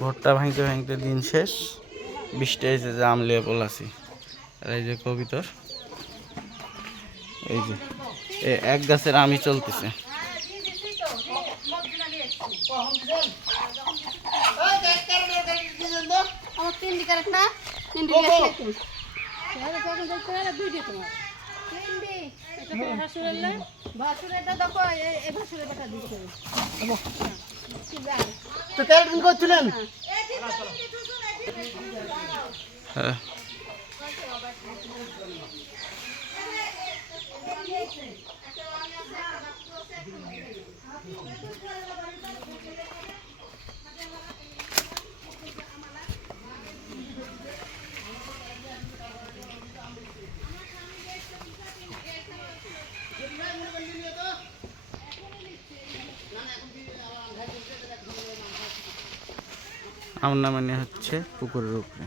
ভোটটা ভাঙতে ভাঙতে দিন শেষ। বৃষ্টি এসে যে আমলিয়া পলাছি আর এই যে কবিতর, এই যে, এ এক গাছের আমি চলতেছে। ভাসুরের এই ভাসুরের দিচ্ছে তো ক্যারেট করছিলেন? হ্যাঁ। আমরা মানে হচ্ছে পুকুরের উপরে।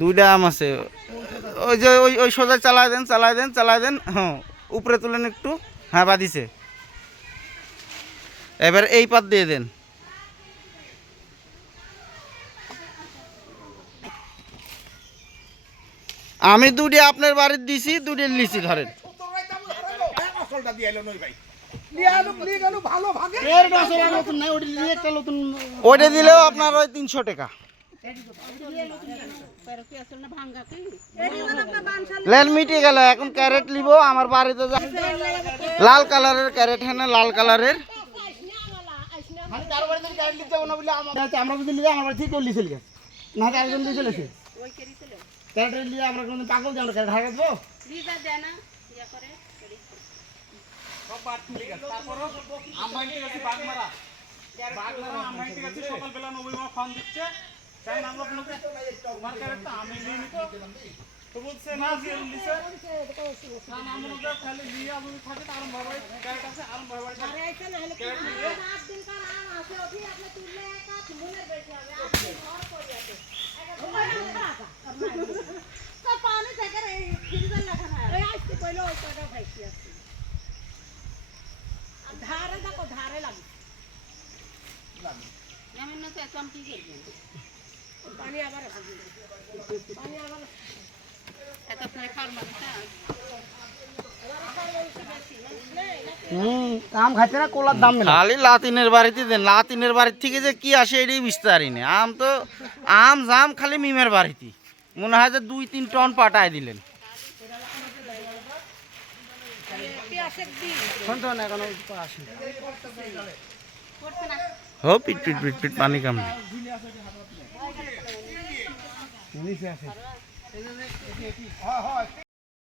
দুইটা আম আছে। ওই যে ওই ওই সোজা চালাই দেন চালাই দেন চালাই দেন। হ্যাঁ উপরে তুলেন একটু। হ্যাঁ বাদিছে এবার এই পাত দিয়ে দেন। আমি দুটি আপনার বাড়ির দিছি, দুটি লিচি ধরেন। ওইটা দিলেও আপনার ওই তিনশো টাকা। লেন মিটে গেল, এখন ক্যারেট নিব, আমার বাড়িতে লাল কালারের ক্যারেট হ্যাঁ লাল কালারের। আমার যদি কেরি নিয়ে আমরা কোনো পাগল যে আমরা হারাই দেবো দেয় না ইয়া করে সকালবেলা ফোন দিচ্ছে। কারণ আমরা তোমার আমি নিয়ে নিত তো বলছে না যে লিছে না না করে তাহলে আমি থাকে তার ভাবে ক্যারেক্ট আছে আর ভাবে ধারে দেখো ধারে লাগে এমন না তো এত কি করবেন পানি আবার পানি আবার এত আপনার খাওয়ার মানে হুম আম খাচ্ছে না কোলার দাম মেলা। খালি লাতিনের বাড়িতে দেন লাতিনের বাড়ির থেকে যে কি আসে এটাই বুঝতে পারি না আম তো আম জাম খালি মিমের বাড়িতে। মনে হয় যে দুই তিন টন পাঠায় দিলেন। হো পিট পিট পিট পিট পানি কাম হ্যাঁ হয়